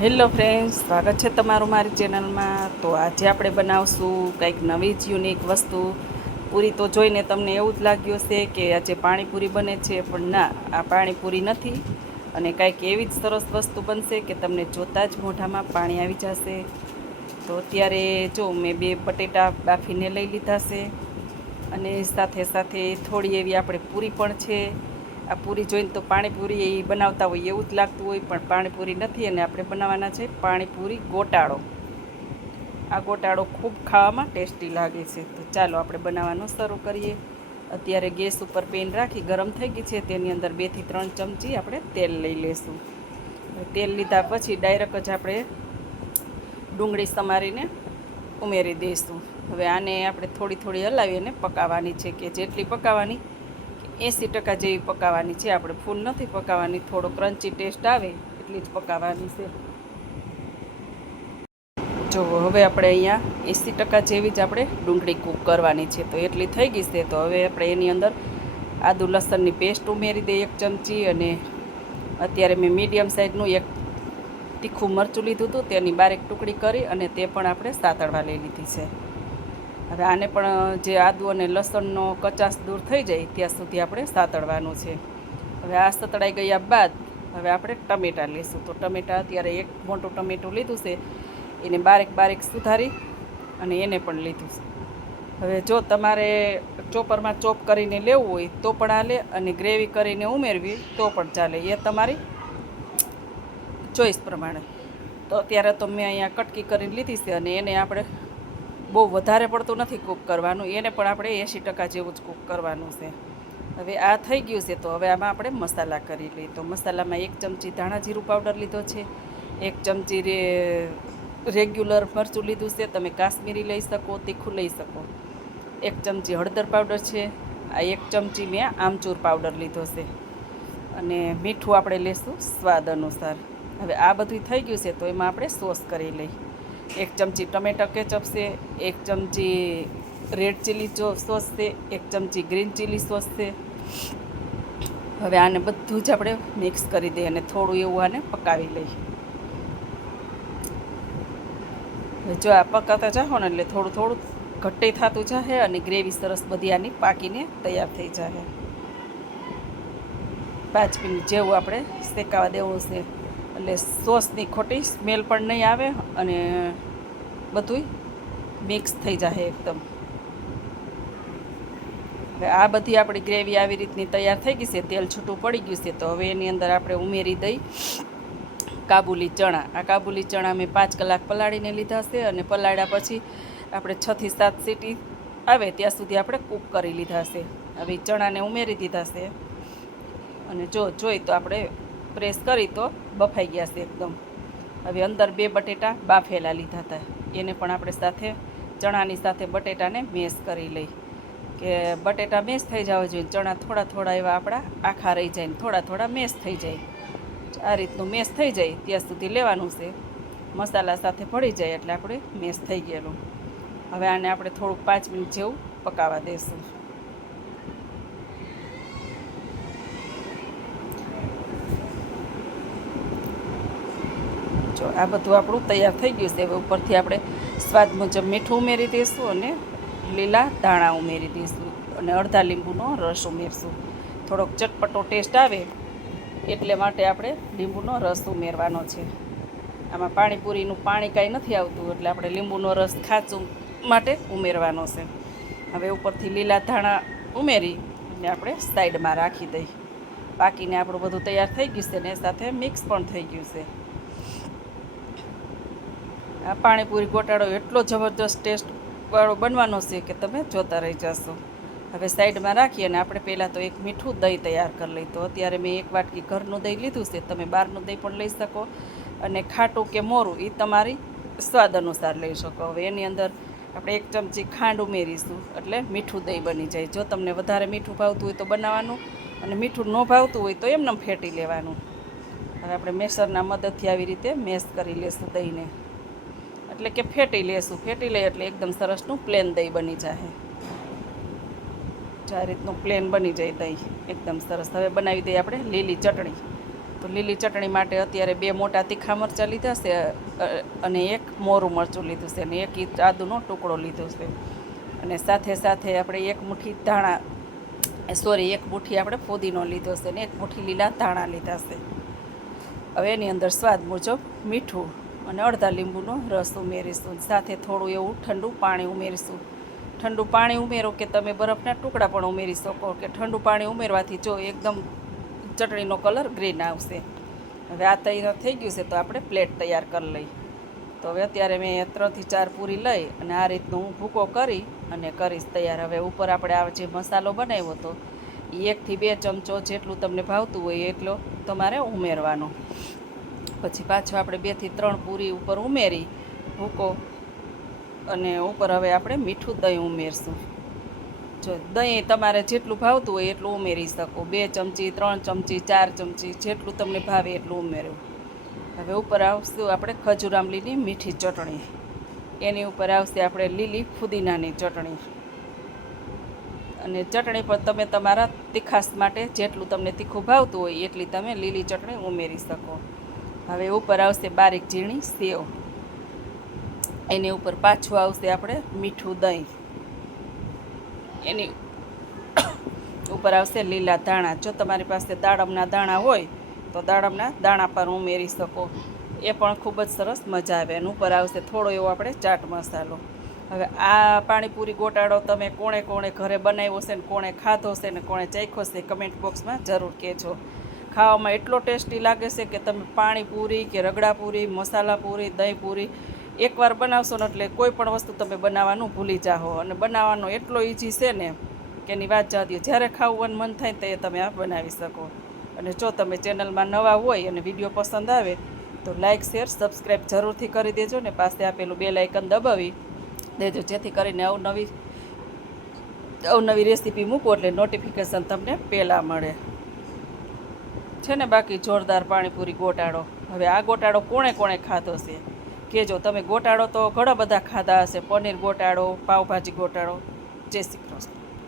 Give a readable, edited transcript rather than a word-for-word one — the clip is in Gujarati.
હેલો ફ્રેન્ડ્સ, સ્વાગત છે તમારું મારી ચેનલમાં. તો આજે આપણે બનાવશું કંઈક નવી જ યુનિક વસ્તુ. પૂરી તો જોઈને તમને એવું જ લાગ્યું હશે કે આજે પાણીપુરી બને છે, પણ ના, આ પાણીપુરી નથી. અને કંઈક એવી જ સરસ વસ્તુ બનશે કે તમને જોતાં જ મોઢામાં પાણી આવી જશે. તો અત્યારે જો મેં 2 બટેટા બાફીને લઈ લીધા છે, અને સાથે સાથે થોડી એવી આપણે પૂરી પણ છે. આ પૂરી જોઈને તો પાણીપુરી એ બનાવતા હોય એવું જ લાગતું હોય, પણ પાણીપુરી નથી. અને આપણે બનાવવાના છે પાણીપુરી ગોટાળો. આ ગોટાળો ખૂબ ખાવામાં ટેસ્ટી લાગે છે. તો ચાલો આપણે બનાવવાનું શરૂ કરીએ. અત્યારે ગેસ ઉપર પેન રાખી ગરમ થઈ ગઈ છે, તેની અંદર 2 થી 3 ચમચી આપણે તેલ લઈ લેશું. તેલ લીધા પછી ડાયરેક્ટ જ આપણે ડુંગળી સમારીને ઉમેરી દઈશું. હવે આને આપણે થોડી થોડી હલાવીને પકાવવાની છે, કે જેટલી પકાવવાની 80% જેવી પકાવવાની છે. આપણે ફૂલ નથી પકાવવાની, થોડો ક્રન્ચી ટેસ્ટ આવે એટલી જ પકાવવાની છે. જો હવે આપણે અહીંયા 80% જેવી જ આપણે ડુંગળી કૂક કરવાની છે. તો એટલી થઈ ગઈ છે. તો હવે આપણે એની અંદર આદુ લસણની પેસ્ટ ઉમેરી દઈએ 1 ચમચી. અને અત્યારે મેં મીડિયમ સાઇઝનું એક તીખું મરચું લીધું હતું, તેની બારીક ટુકડી કરી અને તે પણ આપણે સાતળવા લઈ લીધી છે. હવે આને પણ જે આદુ અને લસણનો કચાશ દૂર થઈ જાય ત્યાં સુધી આપણે સાતળવાનું છે. હવે આ સતળાઈ ગયા બાદ હવે આપણે ટમેટાં લઈશું. તો ટમેટાં અત્યારે 1 મોટું ટમેટું લીધું છે, એને બારીક બારીક સુધારી અને એને પણ લીધું છે. હવે જો તમારે ચોપરમાં ચોપ કરીને લેવું હોય તો પણ ચાલે, અને ગ્રેવી કરીને ઉમેરવી તો પણ ચાલે, એ તમારી ચોઈસ પ્રમાણે. તો અત્યારે તો મેં અહીંયા કટકી કરીને લીધી છે, અને એને આપણે બહુ વધારે પડતું નથી કૂક કરવાનું, એને પણ આપણે 80% જેવું જ કૂક કરવાનું છે. હવે આ થઈ ગયું છે. તો હવે આમાં આપણે મસાલા કરી લઈએ. તો મસાલામાં 1 ચમચી ધાણા જીરું પાવડર લીધો છે, 1 ચમચી રેગ્યુલર મરચું લીધું છે, તમે કાશ્મીરી લઈ શકો, તીખું લઈ શકો. 1 ચમચી હળદર પાવડર છે, આ 1 ચમચી મેં આમચૂર પાવડર લીધો છે, અને મીઠું આપણે લઈશું સ્વાદ અનુસાર. હવે આ બધું થઈ ગયું છે. તો એમાં આપણે સોસ કરી લઈ. 1 ચમચી ટમેટો કેચઅપ છે, 1 ચમચી રેડ ચીલી સોસ છે, 1 ચમચી ગ્રીન ચીલી સોસ છે. હવે આને બધું જ આપણે મિક્સ કરી દઈએ અને થોડું એવું આને પકાવી લઈએ. જો આ પકાતા જાઓ ને એટલે થોડું થોડું ઘટ્ટી થતું જશે, અને ગ્રેવી સરસ બધી આની પાકીને તૈયાર થઈ જશે. 5 મિનિટ જેવું આપણે શેકાવા દેવું છે, એટલે સોસની ખોટી સ્મેલ પણ નહીં આવે, અને બધુંય મિક્સ થઈ જાય એકદમ. હવે આ બધી આપણી ગ્રેવી આવી રીતની તૈયાર થઈ ગઈ છે, તેલ છૂટું પડી ગયું છે. તો હવે એની અંદર આપણે ઉમેરી દઈ કાબુલી ચણા. આ કાબુલી ચણા મેં 5 કલાક પલાળીને લીધા છે, અને પલાળ્યા પછી આપણે 6 થી 7 સીટી આવે ત્યાં સુધી આપણે કૂક કરી લીધા છે. હવે ચણાને ઉમેરી દીધા છે, અને જોઈ તો આપણે પ્રેસ કરી તો બફાઈ ગયા છે એકદમ. હવે અંદર 2 બટેટા બાફેલા લીધા હતા, એને પણ આપણે સાથે ચણાની સાથે બટેટાને મેશ કરી લઈ, કે બટેટા મેશ થઈ જવા જોઈએ. ચણા થોડા થોડા એવા આપણા આખા રહી જાય, ને થોડા થોડા મેશ થઈ જાય. આ રીતનું મેશ થઈ જાય ત્યાં સુધી લેવાનું છે. મસાલા સાથે ભળી જાય એટલે આપણે મેશ થઈ ગયેલું. હવે આને આપણે થોડુંક 5 મિનિટ જેવું પકાવવા દઈશું. જો આ બધું આપણું તૈયાર થઈ ગયું છે. હવે ઉપરથી આપણે સ્વાદ મુજબ મીઠું ઉમેરી દઈશું, અને લીલા ધાણા ઉમેરી દઈશું, અને અડધા લીંબુનો રસ ઉમેરશું. થોડોક ચટપટો ટેસ્ટ આવે એટલે માટે આપણે લીંબુનો રસ ઉમેરવાનો છે. આમાં પાણીપુરીનું પાણી કાંઈ નથી આવતું, એટલે આપણે લીંબુનો રસ ખાચું માટે ઉમેરવાનો છે. હવે ઉપરથી લીલા ધાણા ઉમેરી અને આપણે સાઈડમાં રાખી દઈ. પાકીને આપણું બધું તૈયાર થઈ ગયું છે, ને સાથે મિક્સ પણ થઈ ગયું છે. આ પાણીપુરી ગોટાળો એટલો જબરદસ્ત ટેસ્ટવાળો બનવાનો છે કે તમે જોતા રહી જશો. હવે સાઈડમાં રાખી અને આપણે પહેલાં તો એક મીઠું દહીં તૈયાર કરી લઈ. તો અત્યારે મેં 1 વાટકી ઘરનું દહીં લીધું છે, તમે બહારનું દહીં પણ લઈ શકો, અને ખાટું કે મોરું એ તમારી સ્વાદ અનુસાર લઈ શકો. હવે એની અંદર આપણે 1 ચમચી ખાંડ ઉમેરીશું, એટલે મીઠું દહીં બની જાય. જો તમને વધારે મીઠું ભાવતું હોય તો બનાવવાનું, અને મીઠું ન ભાવતું હોય તો એમને ફેટી લેવાનું. હવે આપણે મેસરના મદદથી આવી રીતે મેશ કરી લેશું દહીંને, એટલે કે ફેટી લેશું. ફેટી લઈએ એટલે એકદમ સરસનું પ્લેન દહીં બની જાય. આ રીતનું પ્લેન બની જાય દહીં એકદમ સરસ. હવે બનાવી દઈએ આપણે લીલી ચટણી. તો લીલી ચટણી માટે અત્યારે 2 મોટા તીખા મરચાં લીધા છે અને 1 મોરું મરચું લીધું છે અને 1 ઇંચ આદુનો ટુકડો લીધો છે અને સાથે સાથે આપણે 1 મુઠ્ઠી ધાણા 1 મુઠ્ઠી આપણે ફુદીનો લીધો છે અને 1 મુઠ્ઠી લીલા ધાણા લીધા છે. હવે એની અંદર સ્વાદ મુજબ મીઠું અને અડધા લીંબુનો રસ ઉમેરીશું. સાથે થોડું એવું ઠંડુ પાણી ઉમેરીશું. ઠંડુ પાણી ઉમેરો કે તમે બરફના ટુકડા પણ ઉમેરી શકો, કે ઠંડુ પાણી ઉમેરવાથી જો એકદમ ચટણીનો કલર ગ્રીન આવશે. હવે આ તૈયાર થઈ ગયું છે તો આપણે પ્લેટ તૈયાર કરી લઈ. તો હવે અત્યારે મેં 3 થી 4 પૂરી લઈ અને આ રીતનું હું ભૂકો કરી અને કરીશ તૈયાર. હવે ઉપર આપણે આ જે મસાલો બનાવ્યો હતો એ 1 થી 2 ચમચો જેટલું તમને ભાવતું હોય એટલો તમારે ઉમેરવાનો. પછી પાછું આપણે 2 થી 3 પૂરી ઉપર ઉમેરી ભૂકો અને ઉપર હવે આપણે મીઠું દહીં ઉમેરશું. જો દહીં તમારે જેટલું ભાવતું હોય એટલું ઉમેરી શકો. 2 ચમચી 3 ચમચી 4 ચમચી જેટલું તમને ભાવે એટલું ઉમેર્યું. હવે ઉપર આવશું આપણે ખજૂર આંબલીની મીઠી ચટણી, એની ઉપર આવશે આપણે લીલી ફુદીનાની ચટણી. અને ચટણી પર તમે તમારા તીખાશ માટે જેટલું તમને તીખું ભાવતું હોય એટલી તમે લીલી ચટણી ઉમેરી શકો. હવે ઉપર આવશે બારીક ઝીણી સેવ, એની ઉપર પાછું આવશે આપણે મીઠું દહીં, એની ઉપર આવશે લીલા ધાણા. જો તમારી પાસે દાડમના દાણા હોય તો દાડમના દાણા પર ઉમેરી શકો, એ પણ ખૂબ જ સરસ મજા આવે. અને ઉપર આવશે થોડો એવો આપણે ચાટ મસાલો. હવે આ પાણીપુરી ગોટાળો તમે કોણે કોણે ઘરે બનાવ્યો છે ને કોણે ખાધો છે ને કોણે ચાખ્યો છે કમેન્ટ બોક્સમાં જરૂર કહેજો. ખાવામાં એટલો ટેસ્ટી લાગે છે કે તમે પાણીપુરી કે રગડાપુરી, મસાલા પૂરી, દહીં પૂરી એકવાર બનાવશો ને એટલે કોઈ પણ વસ્તુ તમે બનાવવાનું ભૂલી જાઓ. અને બનાવવાનો એટલો ઇઝી છે ને કે એની વાત જવા દો. જ્યારે ખાવાનું મન થાય તે તમે આ બનાવી શકો. અને જો તમે ચેનલમાં નવા હોય અને વિડીયો પસંદ આવે તો લાઇક શેર સબસ્ક્રાઈબ જરૂરથી કરી દેજો ને પાસે આપેલું બેલ આઇકન દબાવી દેજો, જેથી કરીને અવનવી રેસીપી મૂકો એટલે નોટિફિકેશન તમને પહેલાં મળે છે ને. બાકી જોરદાર પાણીપુરી ગોટાળો. હવે આ ગોટાળો કોણે કોણે ખાધો છે કહેજો. તમે ગોટાળો તો ઘણા બધા ખાધા હશે, પનીર ગોટાળો, પાવભાજી ગોટાળો. જય શ્રી કૃષ્ણ.